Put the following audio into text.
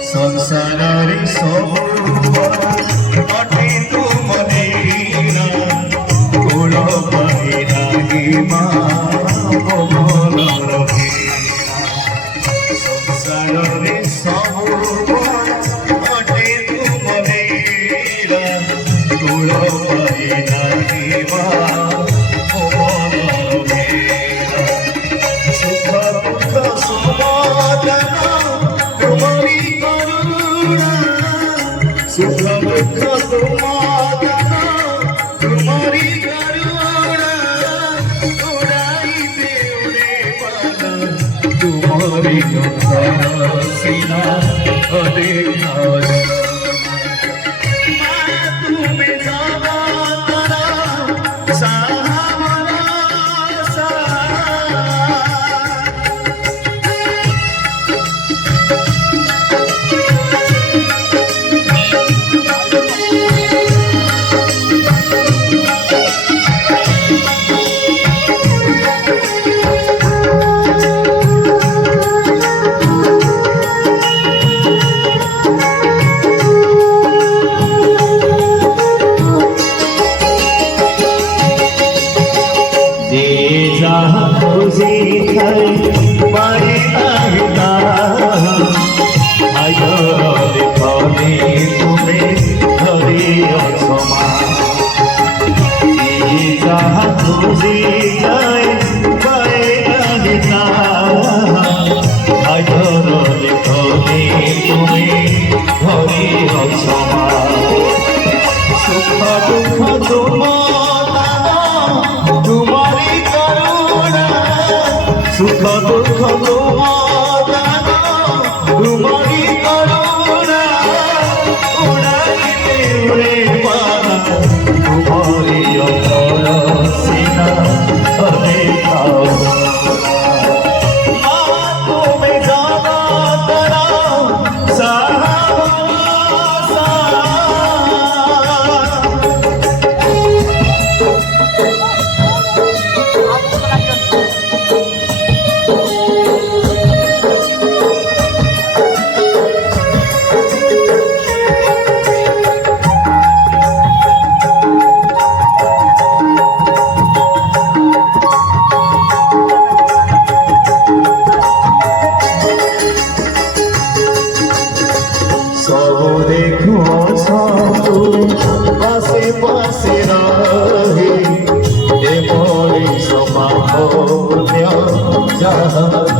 संसारारी सब अटे तू मने कोल पाहि नाही भगवान रहे संसारारी सब अटे तू मने कोल पाहि नाही भगवान रहे सुख दुख समाधान तुम्हारी सुख दुख तुम्हारी करुणा उड़ाई देवरे पाना तुम्हारी सीना देखा तुम्हें जावा सुख दुख तुम्हारी करुणा उड़ाई देवरे पाना तुम्हारी सीना देखा तुम्हें जाना करा सब देखो पासे पासे रहे ए मोरी समा हो जहाँ